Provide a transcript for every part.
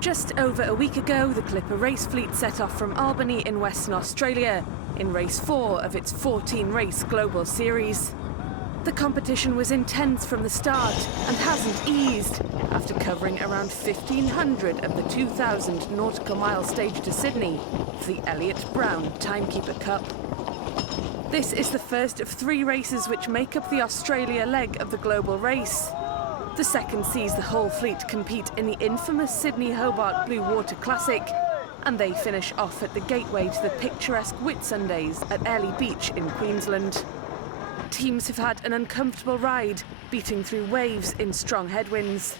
Just over a week ago, the Clipper race fleet set off from Albany in Western Australia in race 4 of its 14-race global series. The competition was intense from the start and hasn't eased after covering around 1,500 of the 2,000 nautical mile stage to Sydney for the Elliott Brown Timekeeper Cup. This is the first of 3 races which make up the Australia leg of the global race. The second sees the whole fleet compete in the infamous Sydney-Hobart Blue Water Classic, and they finish off at the gateway to the picturesque Whitsundays at Airlie Beach in Queensland. Teams have had an uncomfortable ride, beating through waves in strong headwinds.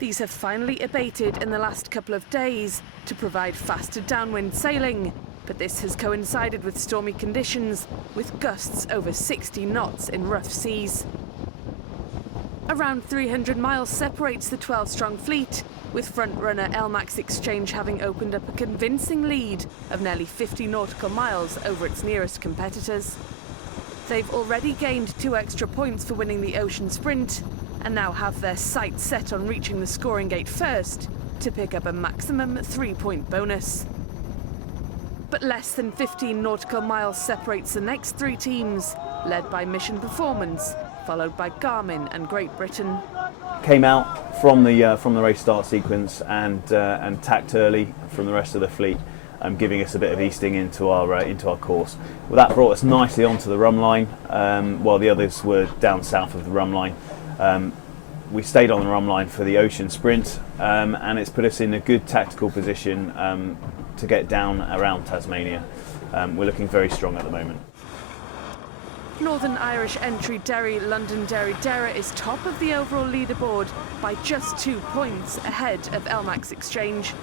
These have finally abated in the last couple of days to provide faster downwind sailing, but this has coincided with stormy conditions, with gusts over 60 knots in rough seas. Around 300 miles separates the 12-strong fleet, with front-runner LMAX Exchange having opened up a convincing lead of nearly 50 nautical miles over its nearest competitors. They've already gained 2 extra points for winning the Ocean Sprint, and now have their sights set on reaching the scoring gate first to pick up a maximum 3-point bonus. But less than 15 nautical miles separates the next 3 teams, led by Mission Performance, followed by Garmin and Great Britain. Came out from the race start sequence and tacked early from the rest of the fleet, giving us a bit of easting into our course. Well, that brought us nicely onto the rum line, while the others were down south of the rum line. We stayed on the rum line for the Ocean Sprint, and it's put us in a good tactical position to get down around Tasmania. We're looking very strong at the moment. Northern Irish entry Derry Londonderry Dera is top of the overall leaderboard by just 2 points ahead of LMAX Exchange.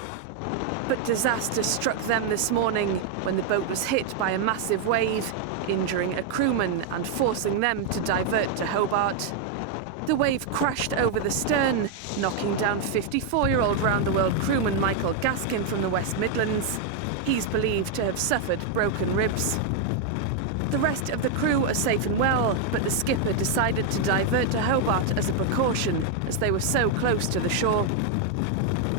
But disaster struck them this morning when the boat was hit by a massive wave, injuring a crewman and forcing them to divert to Hobart. The wave crashed over the stern, knocking down 54-year-old round-the-world crewman Michael Gaskin from the West Midlands. He's believed to have suffered broken ribs. The rest of the crew are safe and well, but the skipper decided to divert to Hobart as a precaution, as they were so close to the shore.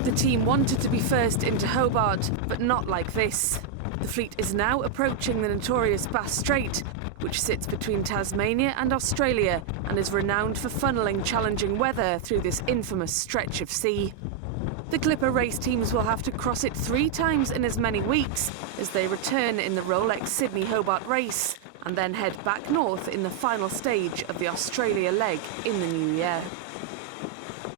The team wanted to be first into Hobart, but not like this. The fleet is now approaching the notorious Bass Strait, which sits between Tasmania and Australia and is renowned for funneling challenging weather through this infamous stretch of sea. The Clipper race teams will have to cross it 3 times in as many weeks as they return in the Rolex Sydney-Hobart race and then head back north in the final stage of the Australia leg in the new year.